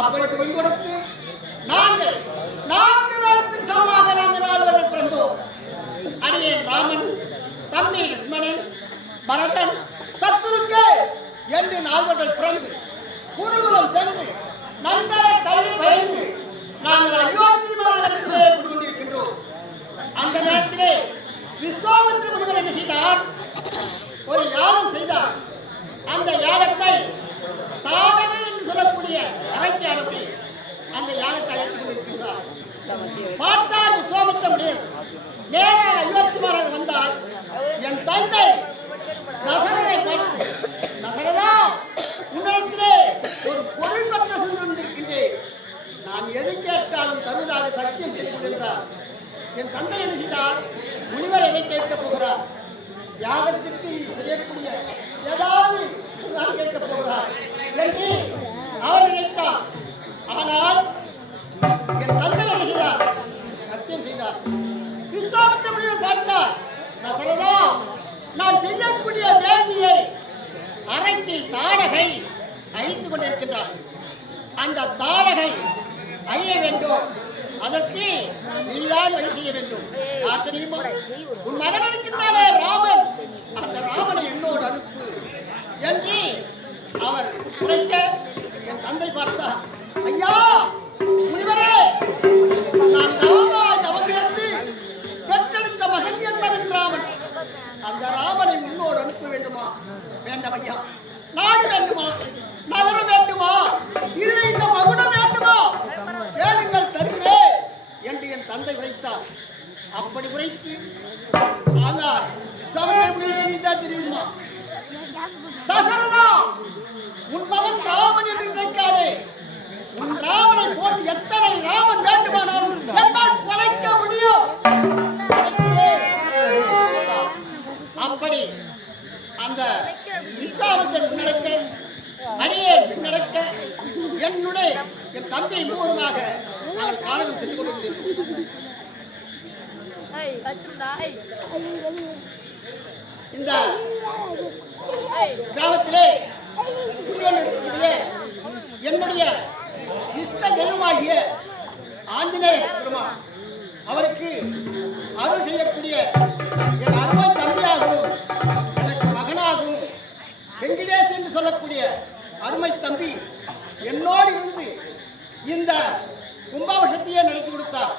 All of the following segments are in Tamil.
அப்படி பொய் கொடுத்து நாங்கள் 4 வேளத்துக்கு சமமாக நாங்கள் 4 பேர்கள் பிறந்தோம். அடியேன் ராமன், தம்பி லக்ஷ்மணன், பரதன், சத்துருக்கே என்று 4 பேர்கள் பிறந்து குருகுலம் சென்று நன்கர கல்வி பயின்று நாங்கள் அயோத்தி மாநகரத்திலே கொண்டிருக்கின்றோம். அந்த நேரத்திலே விஸ்வாமித்திர முனிவர் என்ன செய்தார்? ஒரு யாகம் செய்தார். அந்த யாகத்தை தாடகை என்று சொல்லக்கூடிய அறைக்கு அனுப்பி அந்த யாகத்தை அழைத்துக் கொண்டிருக்கின்றார். பார்த்தார் விஸ்வாமித்திர முனிவர். நேரே அயோத்தி மாநகர் வந்தார். என் தந்தை தசரனை பார்த்து, தசரதா, உன்னிடத்திலே ஒரு பொருள் பற்ற சென்று கொண்டிருக்கின்றேன். நான் எது கேட்டாலும் தருவதாக சத்தியம் செய்து கொள்கின்றார். என் தந்தை என்ன செய்தார்? முனிவர் எதை கேட்கப் போகிறார்? யாகத்திற்கு செய்யக்கூடிய ஏதாவது நான் கேட்கப் போகிறார் என்று அவர் நினைத்தார். ஆனால் என் தந்தை என்ன செய்தார்? சத்தியம் செய்தார். விஸ்வாமித்திர முனிவர் பார்த்தார். தசரதா, நான் செய்யக்கூடிய வேள்வியை அறைக்கு தாடகை அழித்துக் கொண்டிருக்கின்றார். அந்த தாடகை அழிய வேண்டும். அதற்கு நீதான் வழி செய்ய வேண்டும். யார் தெரியுமா? உன் மகன் இருக்கின்றானே ராமன், அந்த ராமனை என்னோடு அனுப்பு என்று அவர் உரைக்க என் தந்தை பார்த்தார். ஐயா முனிவரே, நான் தவம் கிடந்து பெற்றெடுத்த மகன் என் மகன் ராமன். அந்த ராமனை உன்னோடு அனுப்ப வேண்டுமா? வேண்டாம் ஐயா. நாடு வேண்டுமா? நகரம் வேண்டுமா? இல்லை இந்த மகுடம் வேண்டுமா? கேளுங்கள், தருகிறேன் என்று என் தந்தை உரைத்தார். அப்படி உரைத்து ஆனால் தெரியுமா? தசரதா, உன் மகன் ராமன் என்று நினைக்காதே. உன் ராமனை போட்டு எத்தனை ராமன் வேண்டுமானாலும் என்னால் படைக்க முடியும். அப்படி அந்த விஸ்வாமித்திரன் முன்னெடுக்க, அடியே பின்னெடுக்க, என்னுடைய என் தம்பி மூலமாக நாங்கள் கானகம் சென்று கொண்டிருந்தோம். இந்த கிராமத்திலே இருக்கக்கூடிய என்னுடைய இஷ்ட தெய்வமாகிய ஆஞ்சநேயர் பெருமாள், அவருக்கு அருள் செய்யக்கூடிய என் அருமை தம்பியாகவும் எனக்கு மகனாகவும் வெங்கடேஷ் என்று சொல்லக்கூடிய அருமை தம்பி என்னோடு இருந்து இந்த கும்பாபிஷத்தையே நடத்தி கொடுத்தார்.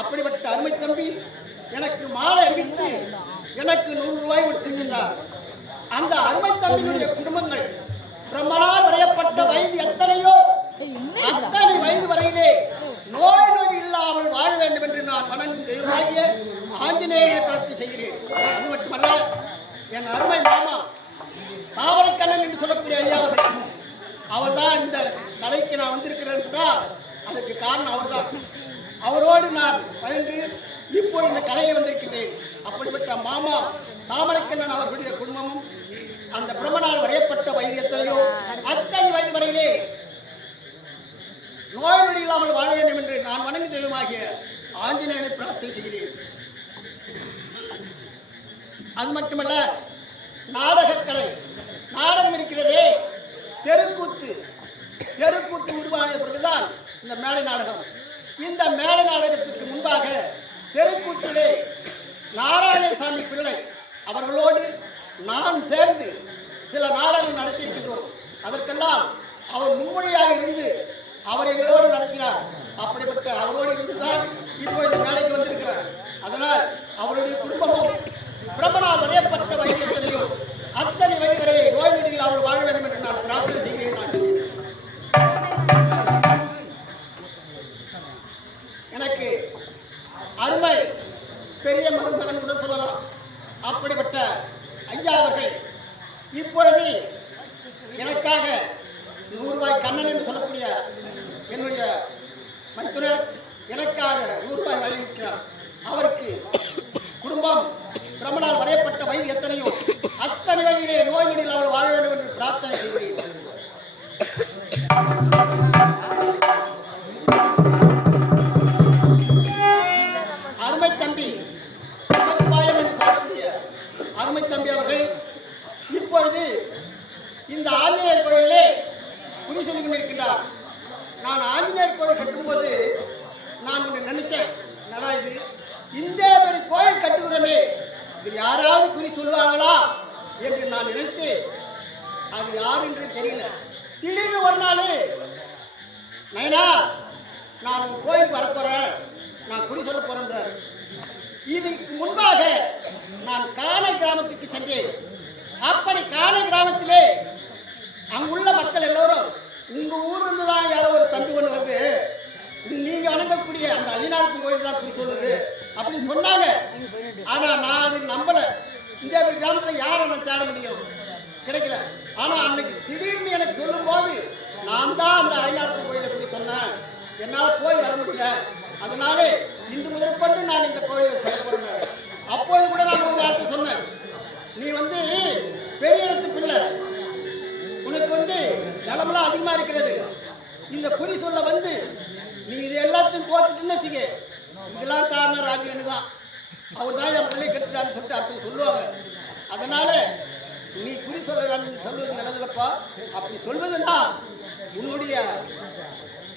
அப்படிப்பட்ட அருமை தம்பி எனக்கு மாலை அணிவித்து எனக்கு 100 ரூபாய் கொடுத்திருக்கின்றார். அந்த அருமை தம்பியினுடைய குடும்பங்கள் பிரம்மனால் வரையப்பட்ட வயது எத்தனையோ அத்தனை வயது வரையிலே நோய் நொடி இல்லாமல் வாழ வேண்டும் என்று நான் வணங்கும் தெய்வமாகிய ஆஞ்சநேயரை பிரார்த்தி செய்கிறேன். அது மட்டுமல்ல, என் அருமை மாமா தாமரைக்கண்ணன் என்று சொல்லக்கூடிய ஐயா அவர்தான் இந்த கலைக்கு நான் வந்திருக்கிறேன் என்றால் அதுக்கு காரணம் அவர்தான். அவரோடு நான் பயின்று இப்போ இந்த கலையை வந்திருக்கின்றேன். அப்படிப்பட்ட மாமா தாமரைக்கண்ணன் அவர்களுடைய குடும்பமும் அந்த பிரம்மனால் வரையப்பட்ட வயது எத்தனையோ அத்தனை வயது வரையிலே நோய் நொடி இல்லாமல் வாழ வேண்டும் என்று நான் வணங்கி தெய்வமாகிய ஆஞ்சநேயனை பிரார்த்தனை செய்கிறேன். அது மட்டுமல்ல, நாடகக்கலை நாடகம் இருக்கிறதே, தெருக்கூத்து உருவான பிறகுதான் இந்த மேடை நாடகம். இந்த மேடை நாடகத்துக்கு முன்பாக தெருக்கூத்திலே நாராயணசாமி பிள்ளை அவர்களோடு நான் சேர்ந்து சில நாடகங்கள் நடத்தியிருக்கின்றோம். அதற்கெல்லாம் அவர் முன்மொழியாக இருந்து அவர் எங்களோடு நடத்தினார். அப்படிப்பட்ட அவரோடு இருந்துதான் இப்போ இந்த மேடைக்கு வந்திருக்கிறார். அதனால் அவருடைய குடும்பமும் பிரம்மனால் வரையப்பட்ட வைத்தியத்திலேயோ அத்தனை வயதுகளை நோய் நொடியில் அவள் வாழ வேண்டும் என்று நான் பிரார்த்தனை செய்கிறேன். எனக்கு அருமை பெரிய மருமகன் கூட சொல்லலாம். அப்படிப்பட்ட ஐயா அவர்கள் இப்பொழுது எனக்காக 100 ரூபாய் கண்ணன் என்று சொல்லக்கூடிய என்னுடைய மைத்துனர் எனக்காக 100 ரூபாய் வழங்கியிருக்கிறார். அவருக்கு குடும்பம் பிரம்மனால் வரையப்பட்ட வயது எத்தனையோ அத்தனை வயதிலே நோய் நொடியில் அவள் வாழ வேண்டும் என்று பிரார்த்தனை செய்கிறேன். அருமை தம்பி என்று சொல்லக்கூடிய அருமை தம்பி அவர்கள் இப்பொழுது இந்த ஆஞ்சநேயர் கோயிலே குறி சொல்லிக் கொண்டிருக்கிறார். நான் ஆஞ்சநேயர் கோயில் கட்டும்போது நான் ஒன்று நினைச்சேன், நடா இது இந்த ஒரு கோயில் கட்டுகிறோமே, இதில் யாராவது குறி சொல்லுவாங்களா என்று நான் நினைத்து அது யார் என்று தெரியல. திடீர்னு ஒரு நாள், நயனா நான் உன் கோயிலுக்கு வரப்போறேன், நான் குறி சொல்ல போறேன்றார். இதுக்கு முன்பாக நான் காணை கிராமத்துக்கு சென்றேன். அப்படி காணை கிராமத்திலே அங்குள்ள மக்கள் எல்லோரும் உங்க ஊர்ல இருந்து தான் யாரோ ஒரு தம்பி ஒன்று வருது, நீங்க வணங்கக்கூடிய அந்த ஐநாளுக்கு கோயில் தான் குறி சொல்லுது அப்படின்னு சொன்னாங்க. ஆனா நான் அது நம்பல. இந்த கிராமத்துல யாரை நான் தேட முடியும், கிடைக்கல. ஆனா அன்னைக்கு திடீர்னு எனக்கு சொல்லும் போது நான் தான் அந்த ஐநாளுக்கு கோயிலை குறி சொன்னேன். என்னால் போய் வர முடியல. அதனால இன்று முதற்கொண்டு நான் இந்த கோயிலை சொல்ல போறேன். அப்போது கூட நான் ஒரு வார்த்தை சொன்னேன், நீ பெரிய இடத்து பிள்ளை, உனக்கு நிலமெல்லாம் அதிகமா இருக்கிறது, இந்த குறி சொல்ல நீ இது எல்லாத்தையும் தோத்துட்டுன்னு வச்சுக்க, இதுக்கெல்லாம் காரணம் ராஜேன்னு தான், அவர் தான் என் பிள்ளை கட்டுறான்னு சொல்லிட்டு அடுத்து சொல்லுவாங்க. அதனால நீ குறி சொல்ல வேண்டும் சொல்வது நல்லதுலப்பா. அப்படி சொல்வதுன்னா உன்னுடைய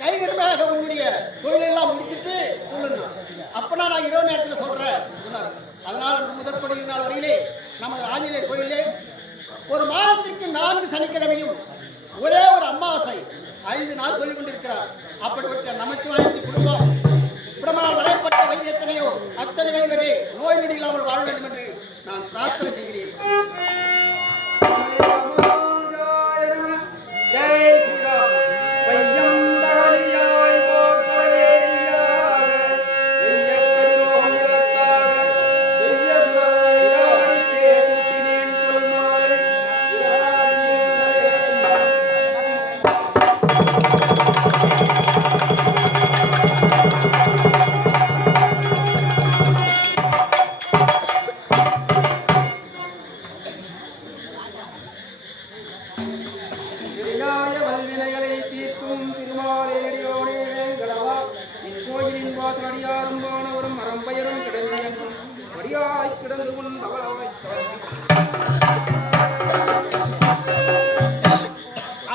கைகரமாக உன்னுடைய தொழிலெல்லாம் முடிச்சுட்டு சொல்லணும். அப்பனா நான் இரவு நேரத்தில் சொல்றேன் சொன்னார். அதனால் முதற்படி நாள் வரையிலே நமது ஆஞ்சநேயர் கோயிலே ஒரு மாதத்திற்கு 4 சனிக்கிழமையும் ஒரே ஒரு அமாவாசை 5 நாள் சொல்லிக் கொண்டிருக்கிறார். அப்படிப்பட்ட நமச்சிவாயத்தின் குடும்பம் பிரம்மனால் வரையப்பட்ட வயது எத்தனையோ அத்தனை வயது நோய் நொடி இல்லாமல் வாழ வேண்டும் என்று நான் பிரார்த்தனை செய்கிறேன்.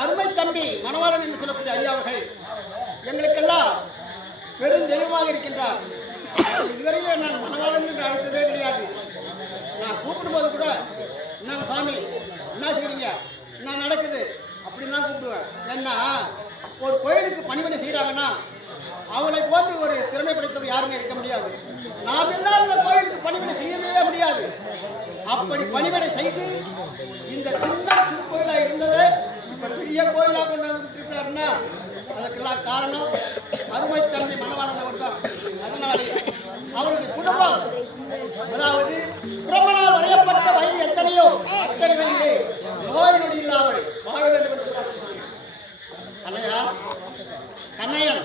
அருமை தம்பி மணவாளன் என்று சொல்லக்கூடிய ஐயா அவர்கள் எங்களுக்கெல்லாம் பெரும் தெய்வமாக இருக்கின்றார். இதுவரையில நான் மணவாளன் என்று அழைத்ததே கிடையாது. நான் கூப்பிடும் போது கூட என்ன சாமி என்ன செய்றீங்க சொல்லுவேன். ஏன்னா ஒரு கோயிலுக்கு பணிவிடை செய்கிறாங்கன்னா அவளை போன்று ஒரு திறமை படைத்தவர் யாருமே இருக்க முடியாது. நாம் எல்லாம் இந்த கோயிலுக்கு பணிவிடை செய்யவே முடியாது. அப்படி பணிவிடை செய்து இந்த சின்ன சிறு கோயிலாக இருந்ததை இப்போ பெரிய கோயிலாக கொண்டு வந்துருக்கிறாருன்னா அதற்கெல்லாம் காரணம் அருமை தம்பி மணவாளன் அவர் தான். அதனாலே அவருடைய குடும்பம், அதாவது பிரம்மனால் வரையப்பட்ட வயது எத்தனையோ அத்தனை வயதிலே நோய் நொடி இல்லாமல் வாழ வேண்டும் என்று கண்ணையா கண்ணையன்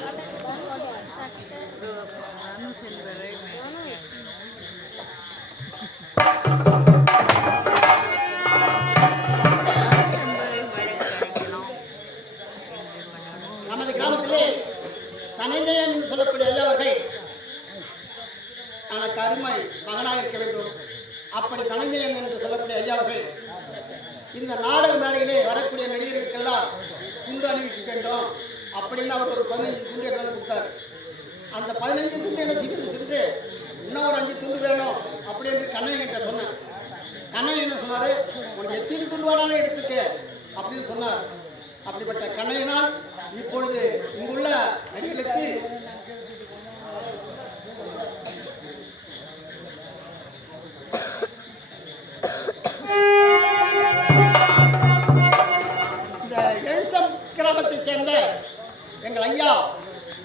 நமது கிராமத்திலே தனஞ்சயன் என்று சொல்லக்கூடிய ஐயா அவர்கள் தனக்கு அருமை மகனாக இருக்க வேண்டும். அப்படி தனஞ்சயன் என்று சொல்லக்கூடிய ஐயா அவர்கள் இந்த நாடக மேடையிலே வரக்கூடிய நடிகர்களுக்கெல்லாம் துண்டு அணிவிக்க வேண்டும் அப்படின்னு அவர் ஒரு 15 துண்டு எடுத்து கொடுத்தார். அந்த 15 துண்டு என்ன சென்று இன்னும் ஒரு 5 துண்டு வேணும் அப்படி என்று கண்ணையன் சொன்னேன். கண்ணையன் என்ன சொன்னார், உனக்கு எத்தனை துண்டு வேணாலும் எடுத்துக்க அப்படின்னு சொன்னார். அப்படிப்பட்ட கண்ணையனால் இப்பொழுது இங்குள்ள நடிகர்களுக்கு இந்த எழுச்சம் கிராமத்தைச் சேர்ந்த எங்கள் ஐயா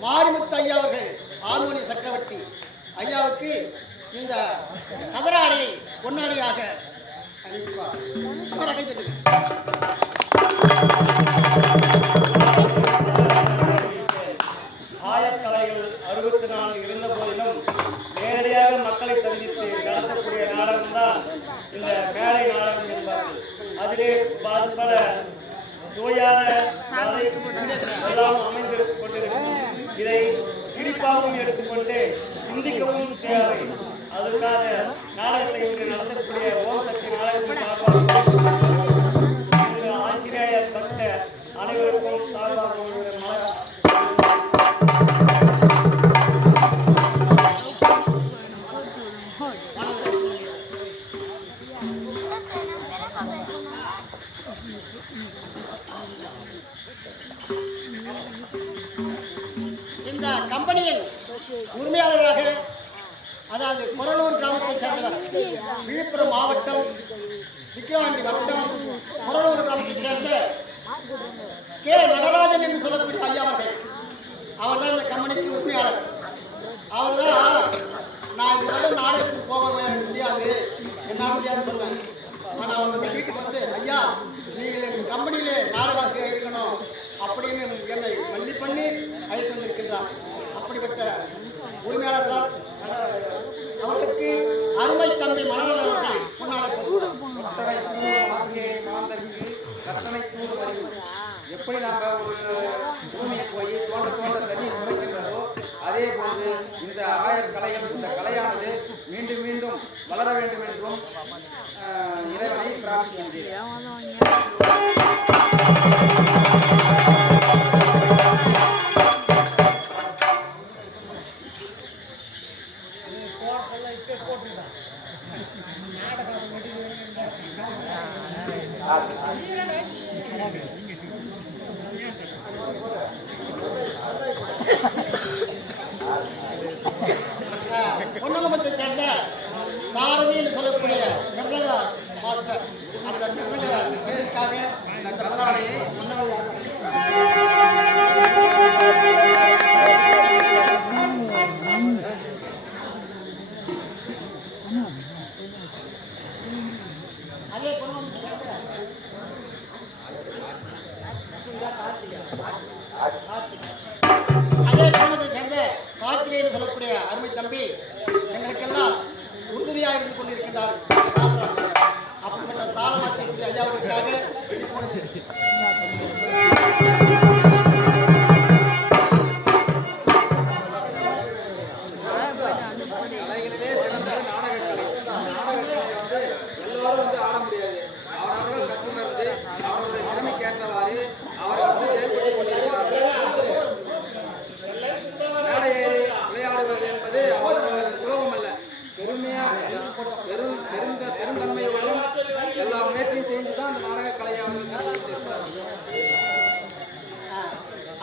மாரிமுத்து ஐயா அவர்கள் ஹார்மோனிய சக்கரவர்த்தி ஐயாவுக்கு இந்த கதராடையை பொன்னாடியாக அனுப்பிவார். ஆயக்கலைகள் 64 இருந்த போதிலும் நேரடியாக மக்களை சந்தித்து நடத்தக்கூடிய நாடகம் தான் இந்த மேடை நாடகம் என்பார்கள். அதிலே பல சுவையான எல்லாம் அமைந்து கொண்டிருக்கும். இதை குறிப்பாகவும் எடுத்துக்கொண்டு சிந்திக்கவும் தேவை. அதற்காக நாடகத்தை இங்கு நடத்தக்கூடிய ஓம் சக்தி நாடகத்தின் சார்பாக ஆசிரியர் பட்ட அனைவருக்கும் சார்பாக இந்த கம்பெனியின் உரிமையாளராக, அதாவது கொரலூர் கிராமத்தைச் சேர்ந்தவர், விழுப்புரம் மாவட்டம் விக்கிரவாண்டி வட்டம் கொரலூர் கிராமத்தைச் சேர்ந்த கே நடராஜன் என்று சொல்லக்கூடிய ஐயா அவர்கள், அவர் தான் இந்த கம்பெனிக்கு உரிமையாளர். அவர் தான் நான் இந்த மாதிரி நாடகத்துக்கு போக முடியாது, என்ன முடியாதுன்னு சொன்னேன். ஆனால் அவர் வந்து வீட்டுக்கு வந்து, ஐயா நீங்கள் எங்கள் கம்பெனியிலே நாடகாசிரியர் இருக்கணும் அப்படின்னு என்னை மல்லி பண்ணி அழைத்து வந்திருக்கின்றார். அப்படிப்பட்ட உரிமையாளர் தான் அவர்களுக்கு அருமை தம்பி மணவாளன் அவர்கள் எப்படி நாம ஒரு பூமியை போய் தோண்ட தோண்ட தண்ணி சுமைக்கின்றதோ அதே போன்று இந்த ஆயர் கலைகள், இந்த கலையானது மீண்டும் மீண்டும் வளர வேண்டும் என்றும் இறைவனை பிரார்த்திக்கின்றேன். பொன்னகமத்தை சேர்ந்த சாரதி என்று சொல்லக்கூடிய மிருதங்க மாஸ்டர், அந்த மிருதங்க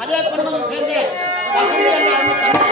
அதே குடும்பத்தை சேர்ந்த வசந்தி என்ற அருமை தம்பி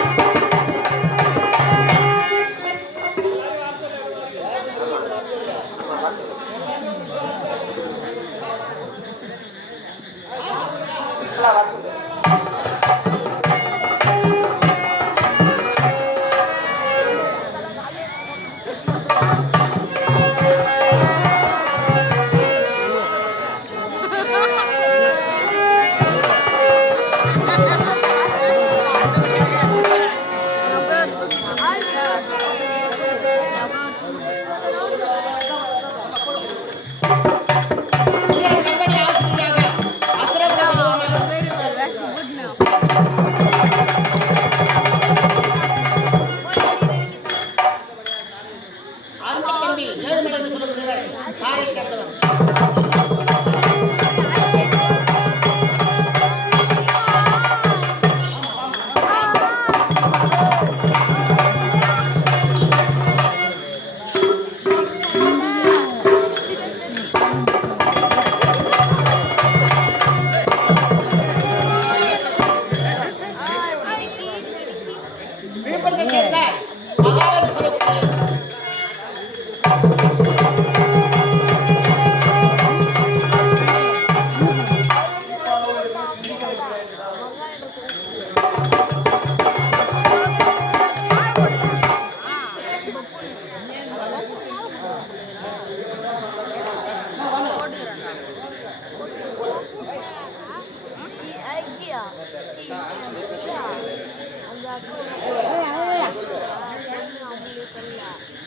விழுப்புரத்தை சேர்ந்த மகா என்று சொல்லக்கூடிய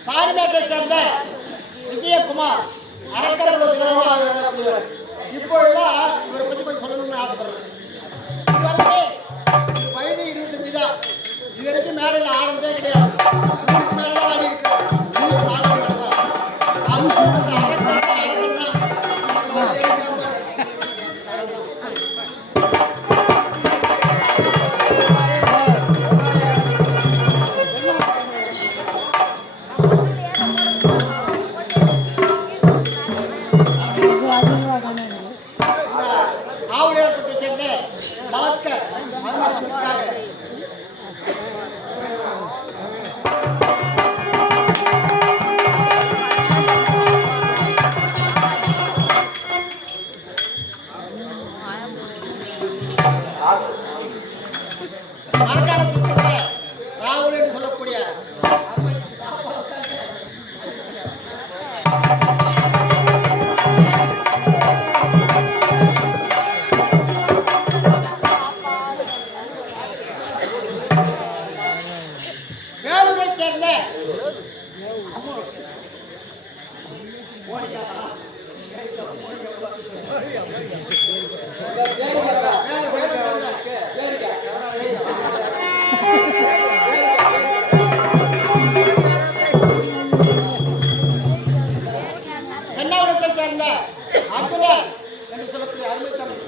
பாடிமேட்டை சேர்ந்த விஜயகுமார் அரக்கர் இப்பொழுதுதான் இவரை பற்றி கொஞ்சம் சொல்லணும்னு ஆசைப்படுறேன். இதுவரைக்கும் வயது 25 தான். இது வரைக்கும் மேடையில் ஆனதே கிடையாது. மேடையில் ஆடி இருக்கிறார். அது சொல்றது அரக்கர் ஆவுடையார்பட்டை சேர்ந்த பாஸ்கர் மரக்காலத்தில் சேர்ந்த ராகுல் என்று சொல்லக்கூடிய வேலூரை சேர்ந்த தென்னாவூரத்தை சேர்ந்த அப்துல்லா என்று சொல்லக்கூடிய அருமை தம்பி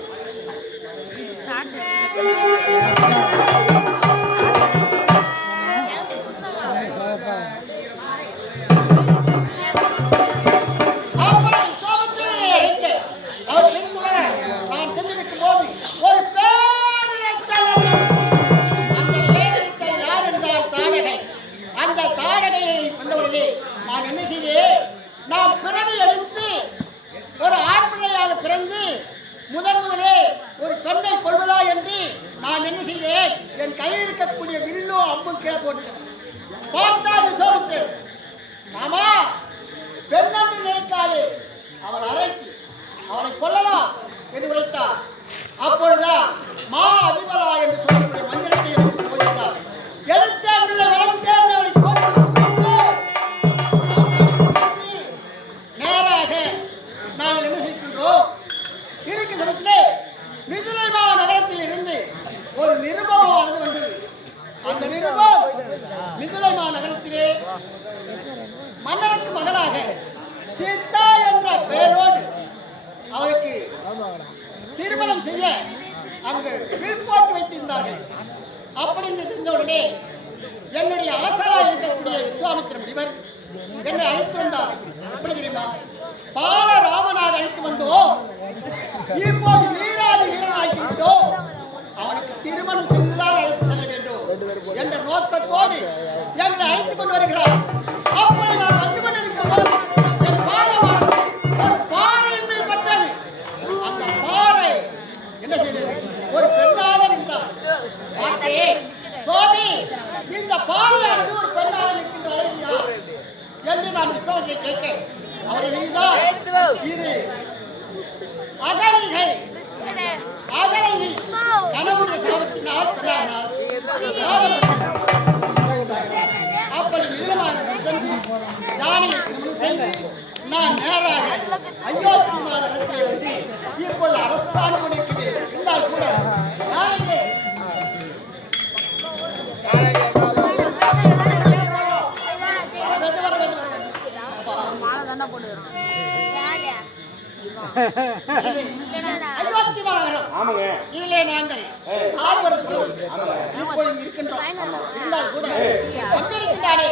நான் என்ன செய்தேன்? நாம் பிறவி எடுத்து ஒரு ஆண் பிள்ளையாக பிறந்து முதலே ஒரு பெண்ணை கொள்வதா என்று நான் என்ன செய்தேன்? என் கையில் இருக்கக்கூடிய வில்லும் அம்பும் கீழே போட்டேன். பார்த்தால் விசோமித்தேன். ஆமா, பெண்ணென்று நினைக்காது, அவள் அரைக்கு அவளை கொள்ளலாம் என்று உழைத்தார். அப்பொழுதுதான் மா அதிபலா என்று சொல்லக்கூடிய மந்திரத்தை எடுத்து போதித்தார். எடுத்தேன் வளர்த்தேன் அவளை கொண்டு நேராக நாங்கள் என்ன செய்கின்றோம்? இருக்க சமயத்திலே மிதுலைமா நகரத்தில் இருந்து ஒரு நிருபமானது வந்தது. அந்த நிருபம் மிதுலைமா நகரத்திலே மன்னனுக்கு மகளாக சீதா என்ற பெயரோடு அவருக்கு திருமணம் செய்ய அங்கு வில் போட்டு வைத்திருந்தார்கள். அப்படி தெரிந்தவுடனே என்னுடைய ஆசாராக இருக்கக்கூடிய விஸ்வாமித்திர முனிவர் என்னை அழைத்து வந்தார். எப்படி தெரியுமா? பாலராமனாக அழைத்து வந்தோம். இப்போ வீராதி வீரனாகிவிட்டோம். அவனுக்கு வருகிறார். அப்படி நான் வந்து கொண்டிருக்கும் போது என் பாதமானது ஒரு பாறையின் மேல் பட்டது. அந்த பாறை என்ன செய்தது? ஒரு பெண்ணாக நின்றார். பார்த்தே, சுவாமி, இந்த பாறையானது ஒரு பெண்ணாக நிற்கின்ற அழகியா என்று நான் விஸ்வாசத்தை கேட்க, அவரை நீதான் இது அகலிகை அகலிகை கணவனுடைய சாபத்தினால் பெண்ணானால் அப்படி வீரமாக சென்று யானையை திருமணம் செய்து நான் நேராக அயோத்தி மாநகரத்தை வந்து இப்போது அரசாண்டு கொண்டிருக்கிறேன். இருந்தால் கூட யானைக்கு அயோத்தி மாநகரம். ஆமாங்க. இதிலே நாங்கள் ஆழ்வரும் இப்பொழுது இருக்கின்றோம். இருந்தால் கூட வந்திருக்கிறாரே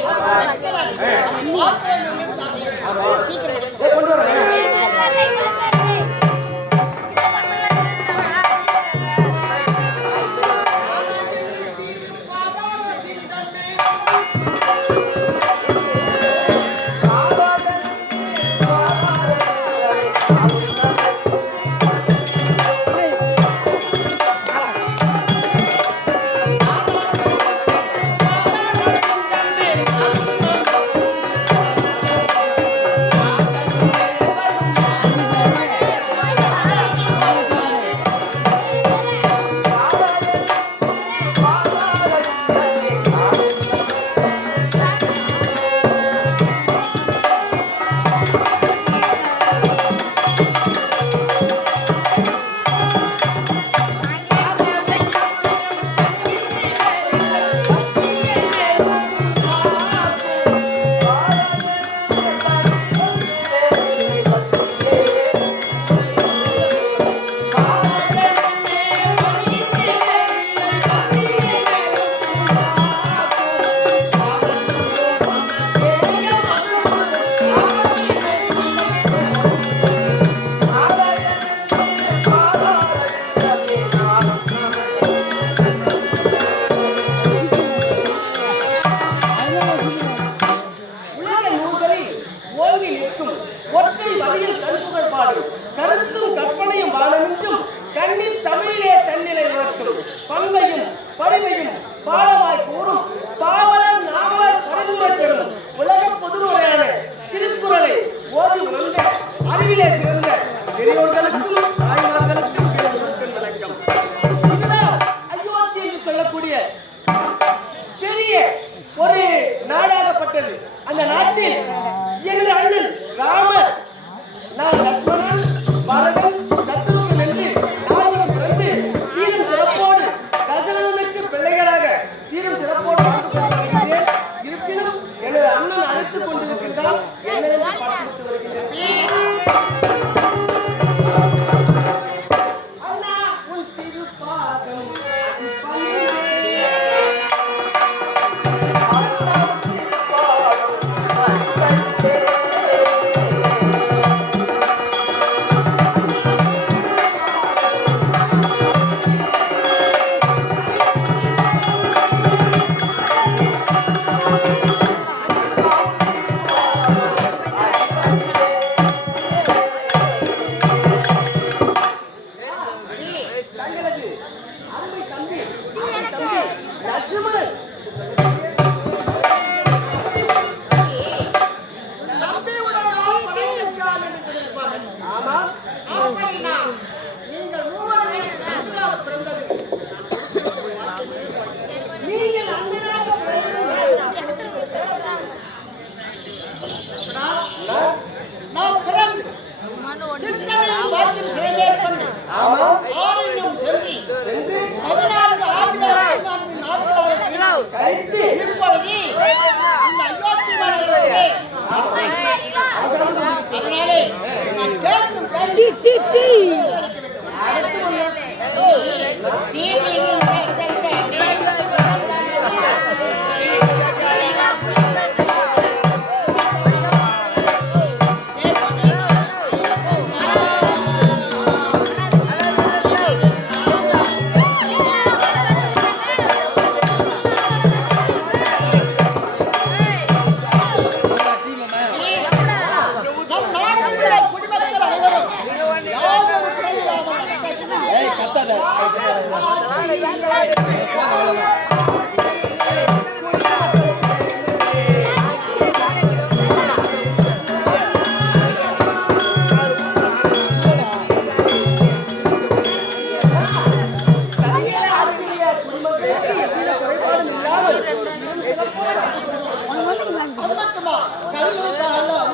அது மட்டுமா கல்லும் காலமும்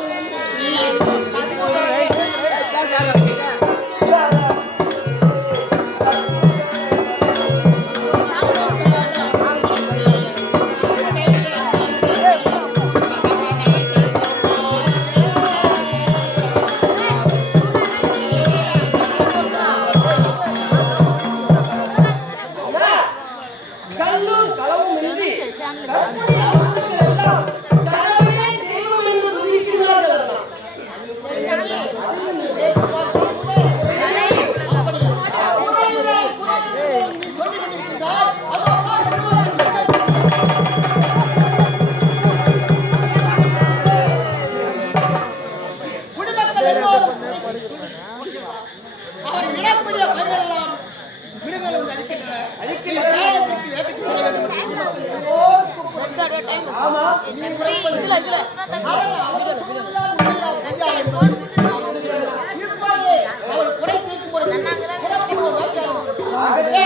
கல்லும் களவும் இன்றி தற்போதைய மக்கள் எல்லாம் கடவுளே தெய்வம் என்று துதிக்கின்றார்கள் அண்ணா. குடிமக்கள் எல்லோரும் அவர் இடக்கூடிய பயிரெல்லாம் மிருகங்கள் வந்து அடிக்கின்றன. இந்த காலத்திற்கு வேட்டைக்கு செல்ல வேண்டும். ஆமா இப்பொழுது அவள் குறை தீர்க்கும் ஒரு ஆகவே